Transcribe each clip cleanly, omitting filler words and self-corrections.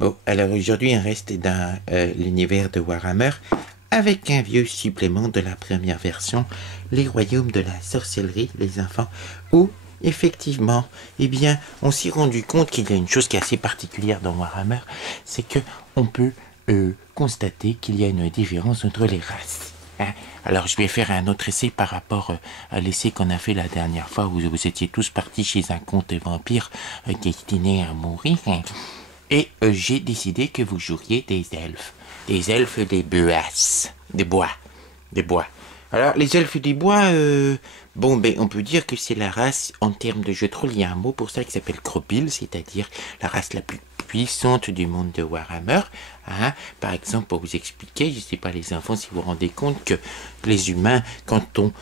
Bon, alors aujourd'hui, on reste dans l'univers de Warhammer avec un vieux supplément de la première version, les royaumes de la sorcellerie, les enfants, où effectivement, eh bien, on s'est rendu compte qu'il y a une chose qui est assez particulière dans Warhammer, c'est que on peut constater qu'il y a une différence entre les races. Hein. Alors, je vais faire un autre essai par rapport à l'essai qu'on a fait la dernière fois où vous étiez tous partis chez un comte vampire destiné à mourir. Hein. Et j'ai décidé que vous joueriez des elfes. Des elfes des boas. Des bois. Des bois. Alors, les elfes des bois, bon, ben, on peut dire que c'est la race, en termes de jeu de rôle, il y a un mot pour ça qui s'appelle Kropil, c'est-à-dire la race la plus puissante du monde de Warhammer. Hein. Par exemple, pour vous expliquer, je ne sais pas les enfants si vous vous rendez compte que les humains, quand on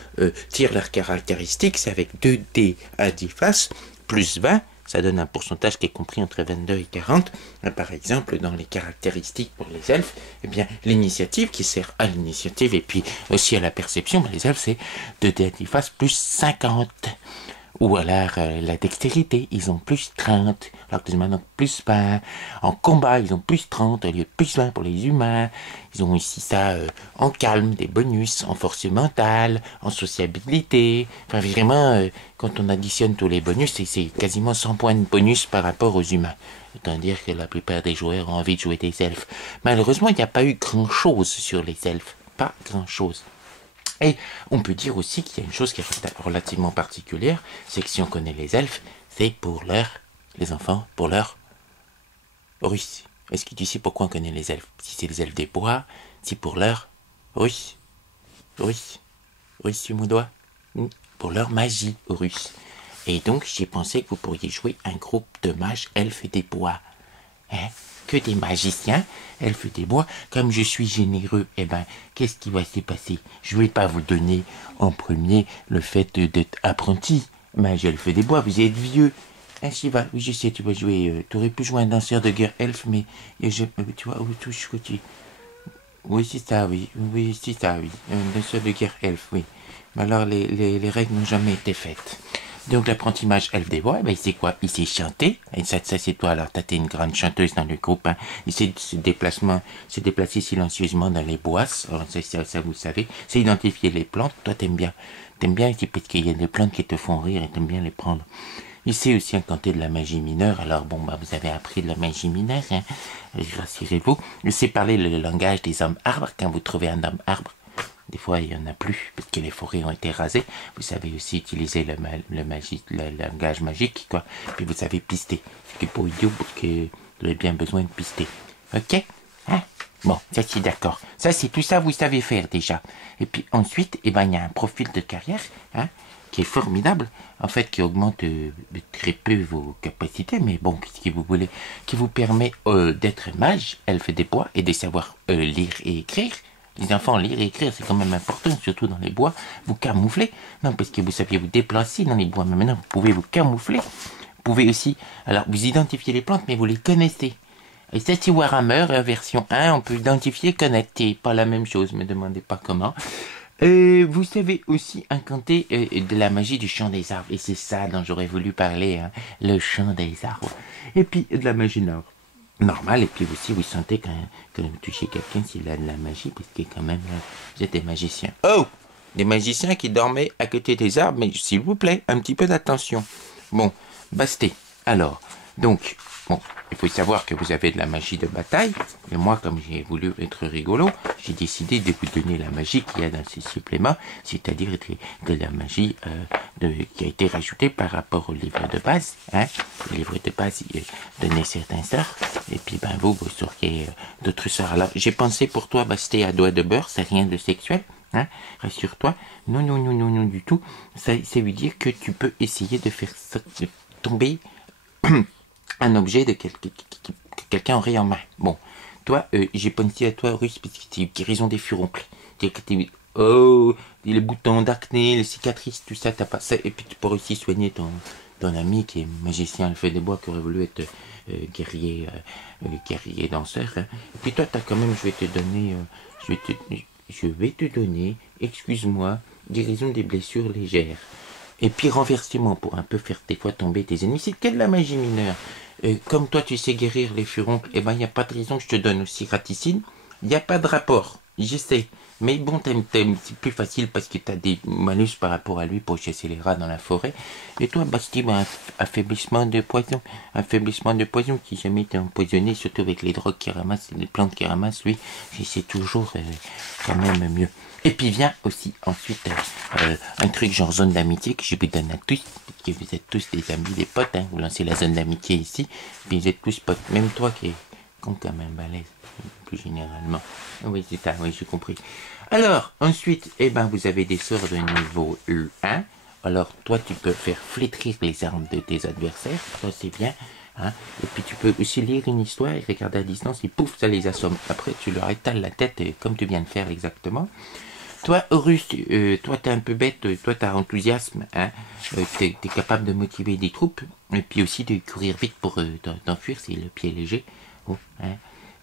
tire leurs caractéristiques, c'est avec 2 dés à 10 faces, plus 20, ça donne un pourcentage qui est compris entre 22 et 40. Par exemple, dans les caractéristiques pour les elfes, eh bien, l'initiative qui sert à l'initiative et puis aussi à la perception, les elfes, c'est 2 dés à 10 faces plus 50. Ou alors la dextérité, ils ont plus 30, alors que les humains ont plus 20. En combat, ils ont plus 30 au lieu de plus 20 pour les humains. Ils ont aussi ça en calme, des bonus, en force mentale, en sociabilité. Enfin, vraiment, quand on additionne tous les bonus, c'est quasiment 100 points de bonus par rapport aux humains. Autant dire que la plupart des joueurs ont envie de jouer des elfes. Malheureusement, il n'y a pas eu grand-chose sur les elfes. Pas grand-chose. Et on peut dire aussi qu'il y a une chose qui est relativement particulière, c'est que si on connaît les elfes, c'est pour les enfants, pour leur russe. Est-ce que tu sais pourquoi on connaît les elfes? Si c'est les elfes des bois, c'est pour leur russe. Russe. Russe sur mon doigt. Pour leur magie russe. Et donc j'ai pensé que vous pourriez jouer un groupe de mages elfes des bois. Hein? Que des magiciens, elfes des bois. Comme je suis généreux, eh ben, qu'est-ce qui va se passer? Je ne vais pas vous donner en premier le fait d'être apprenti, mage elfe des bois. Vous êtes vieux. Hein, Shiva, oui, je sais, tu vas jouer. Tu aurais pu jouer un danseur de guerre elfe, mais tu vois, où touche que tu. Oui, c'est ça, oui. Oui, c'est ça, oui. Un danseur de guerre elfe, oui. Mais alors, les règles n'ont jamais été faites. Donc l'apprentissage elfe des bois, ben, il sait quoi? Il sait chanter. Et ça c'est toi, alors t'as été une grande chanteuse dans le groupe. Hein. Il sait se déplacer silencieusement dans les bois. Alors, ça, vous savez. C'est identifier les plantes. Toi, t'aimes bien. T'aimes bien, parce qu'il y a des plantes qui te font rire et t'aimes bien les prendre. Il sait aussi incanter de la magie mineure. Alors bon, bah, vous avez appris de la magie mineure. Hein. Rassurez-vous. Il sait parler le langage des hommes arbres. Quand vous trouvez un homme arbre, des fois, il n'y en a plus, parce que les forêts ont été rasées. Vous savez aussi utiliser le langage magique, quoi. Puis vous savez pister. C'est que pour idiot, parce que vous avez bien besoin de pister. Ok? Hein? Bon, ça c'est d'accord. Ça, c'est tout ça, vous savez faire déjà. Et puis ensuite, eh ben, il y a un profil de carrière, hein, qui est formidable, en fait, qui augmente très peu vos capacités, mais bon, qu'est-ce que vous voulez, qui vous permet d'être mage, elfe des bois, et de savoir lire et écrire. Les enfants, lire et écrire, c'est quand même important, surtout dans les bois. Vous camouflez. Non, parce que vous saviez vous déplacer dans les bois, mais maintenant, vous pouvez vous camoufler. Vous pouvez aussi, alors, vous identifiez les plantes, mais vous les connaissez. Et ça, c'est Warhammer, version 1, on peut identifier, connaître. C'est pas la même chose, me demandez pas comment. Vous savez aussi incanter de la magie du chant des arbres. Et c'est ça dont j'aurais voulu parler, hein, le chant des arbres. Et puis, de la magie nord. Normal, et puis aussi vous sentez quand vous touchez quelqu'un s'il a de la magie, parce que quand même, vous êtes des magiciens. Oh! Des magiciens qui dormaient à côté des arbres, mais s'il vous plaît, un petit peu d'attention. Bon, basté. Alors, donc, bon, il faut savoir que vous avez de la magie de bataille, et moi, comme j'ai voulu être rigolo, j'ai décidé de vous donner la magie qu'il y a dans ces suppléments, c'est-à-dire de la magie qui a été rajoutée par rapport au livre de base. Hein. Le livre de base, il donnait certains sorts, et puis ben vous sauriez d'autres sorts. Alors, j'ai pensé pour toi, Basté à doigt de beurre, c'est rien de sexuel. Hein, rassure-toi, non, non, non, non, non du tout. Ça veut dire que tu peux essayer de faire tomber un objet de que quelqu'un aurait en main. Bon, toi, j'ai pensé à toi, Russe, parce que c'est une guérison des furoncles. Oh, les boutons d'acné, les cicatrices, tout ça, t'as pas ça. Et puis tu pourrais aussi soigner ton ami qui est magicien, le fait des bois, qui aurait voulu être guerrier danseur. Hein. Et puis toi, t'as quand même, je vais te donner, excuse-moi, guérison des blessures légères. Et puis renversement, pour un peu faire des fois tomber tes ennemis, c'est que de la magie mineure. Comme toi tu sais guérir les furoncles, eh ben il n'y a pas de raison que je te donne aussi raticine. Il n'y a pas de rapport, j'essaie. Mais bon, c'est plus facile parce que tu as des malus par rapport à lui pour chasser les rats dans la forêt. Et toi, Basti, ben, affaiblissement de poison. Affaiblissement de poison, si jamais t'es empoisonné, surtout avec les drogues qu'il ramasse, les plantes qu'il ramasse, lui, c'est toujours quand même mieux. Et puis vient aussi ensuite un truc genre zone d'amitié que je vous donne à tous, parce que vous êtes tous des amis, des potes, hein. Vous lancez la zone d'amitié ici, puis vous êtes tous potes. Même toi qui es con comme un balèze, plus généralement. Oui, c'est ça, oui, j'ai compris. Alors, ensuite, eh ben, vous avez des sorts de niveau 1. Alors, toi, tu peux faire flétrir les armes de tes adversaires, ça c'est bien. Hein. Et puis tu peux aussi lire une histoire et regarder à distance et pouf, ça les assomme. Après, tu leur étales la tête comme tu viens de faire exactement. Toi, Horus, toi, t'es un peu bête, toi, t'as enthousiasme, hein. T'es capable de motiver des troupes, et puis aussi de courir vite pour t'enfuir si le pied est léger. Oh, hein.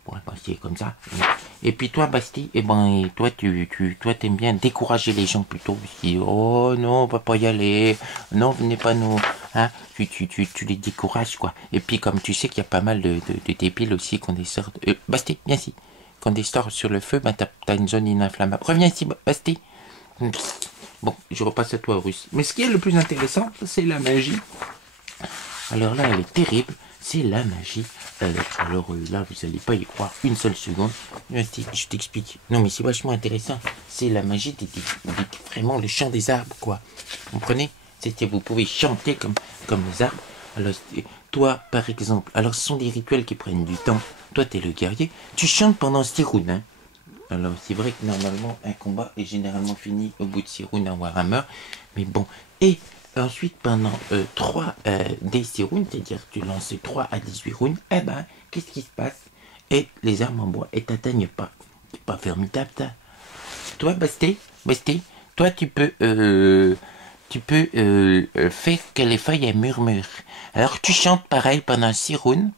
Bon, c'est comme ça. Et puis toi, Basti, eh ben, toi, toi, t'aimes bien décourager les gens plutôt. Si, oh non, on va pas y aller. Non, venez pas nous. Hein, tu les décourages, quoi. Et puis, comme tu sais qu'il y a pas mal de débiles aussi qu'on des sorts. Basti, viens ici. Quand des sorts sur le feu, ben, t'as une zone ininflammable. Reviens ici, Basti. Bon, je repasse à toi, Russe. Mais ce qui est le plus intéressant, c'est la magie. Alors là, elle est terrible. C'est la magie. Alors là, vous n'allez pas y croire une seule seconde. Je t'explique. Non, mais c'est vachement intéressant. C'est la magie vraiment le chant des arbres, quoi. Vous comprenez? C'est que vous pouvez chanter comme les arbres. Alors, toi, par exemple, alors ce sont des rituels qui prennent du temps. Toi, t'es le guerrier. Tu chantes pendant 6 rounds, hein. Alors, c'est vrai que normalement, un combat est généralement fini au bout de 6 rounds en Warhammer. Mais bon. Et ensuite, pendant 3 des 6 rounds, c'est-à-dire tu lances 3 à 18 rounds, eh ben, qu'est-ce qui se passe? Et les armes en bois, elles t'atteignent pas. C'est pas formidable, ça. Toi, Basté, toi, tu peux faire que les feuilles, elles murmurent. Alors, tu chantes pareil pendant 6 rounds.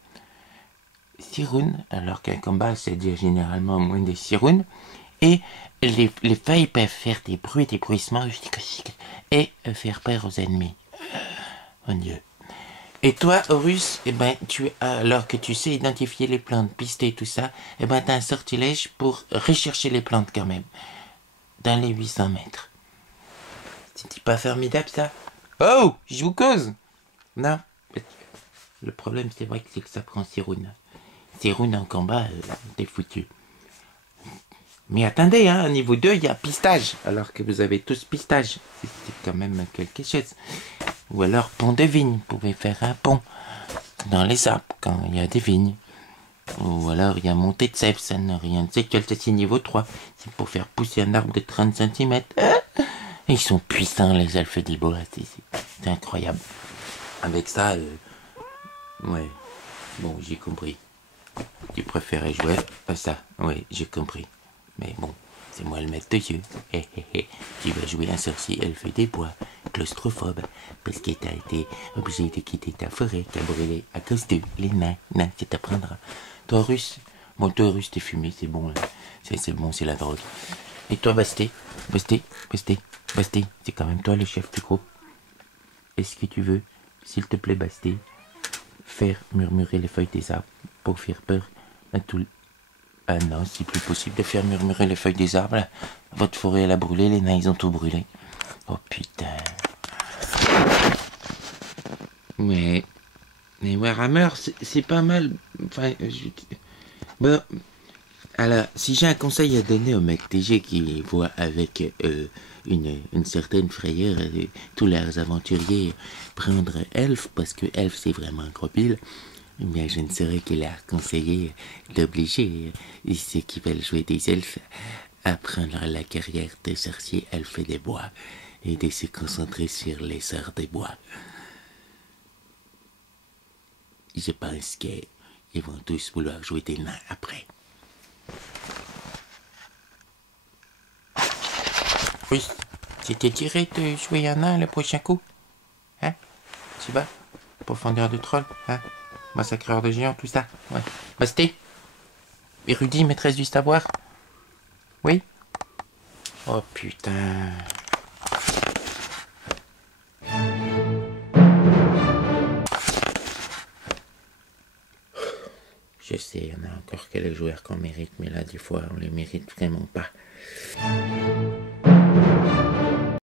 6 rounds, alors qu'un combat, c'est-à-dire généralement moins de 6 rounds. Et les feuilles peuvent faire des bruits, des bruissements, et faire peur aux ennemis. Mon Dieu. Et toi, Horus, eh ben, alors que tu sais identifier les plantes, pister tout ça, eh ben, t'as un sortilège pour rechercher les plantes quand même. Dans les 800 mètres. C'est pas formidable, ça? Oh, je vous cause. Non. Le problème, c'est vrai que c'est que ça prend 6 rounds. 6 rounds en combat, t'es foutu. Mais attendez, hein, au niveau 2, il y a pistage. Alors que vous avez tous pistage. C'est quand même quelque chose. Ou alors pont de vigne. Vous pouvez faire un pont dans les arbres quand il y a des vignes. Ou alors il y a montée de sève. Ça n'a rien de sexuel. C'est niveau 3. C'est pour faire pousser un arbre de 30 cm. Ils sont puissants, les elfes des bois. C'est incroyable. Avec ça, ouais. Bon, j'ai compris. Tu préférais jouer à ça. Oui, j'ai compris. Mais bon, c'est moi le maître de jeu. Tu vas jouer un sorcier elfe des bois, claustrophobe, parce que t'as été obligé de quitter ta forêt, t'as brûlé à cause de les nains. Nains, ça t'apprendra. Toi, Russe, bon, toi, Russe, t'es fumé, c'est bon, là. C'est bon, c'est la drogue. Et toi, Basté, c'est quand même toi le chef du groupe. Est-ce que tu veux, s'il te plaît, Basté, faire murmurer les feuilles des arbres pour faire peur à tout le... Ah non, c'est plus possible de faire murmurer les feuilles des arbres. Là. Votre forêt, elle a brûlé, les nains, ils ont tout brûlé. Oh putain. Mais Warhammer, c'est pas mal. Enfin, bon, alors, si j'ai un conseil à donner au mec TG qui voit avec une certaine frayeur tous leurs aventuriers prendre elfe, parce que elfe c'est vraiment un gros pile, eh bien je ne saurais que leur conseiller d'obliger ceux qui veulent jouer des elfes à prendre la carrière de sorcier elfe des bois et de se concentrer sur les sorts des bois. Je pense qu'ils vont tous vouloir jouer des nains après. Oui, c'était tiré de jouer un nain le prochain coup. Hein? Tu vas? Profondeur de troll, hein? Massacreur de géants, tout ça. Ouais. Basté? Érudit, maîtresse du savoir? Oui? Oh putain. Je sais, il y en a encore quelques joueurs qu'on mérite, mais là, des fois, on les mérite vraiment pas.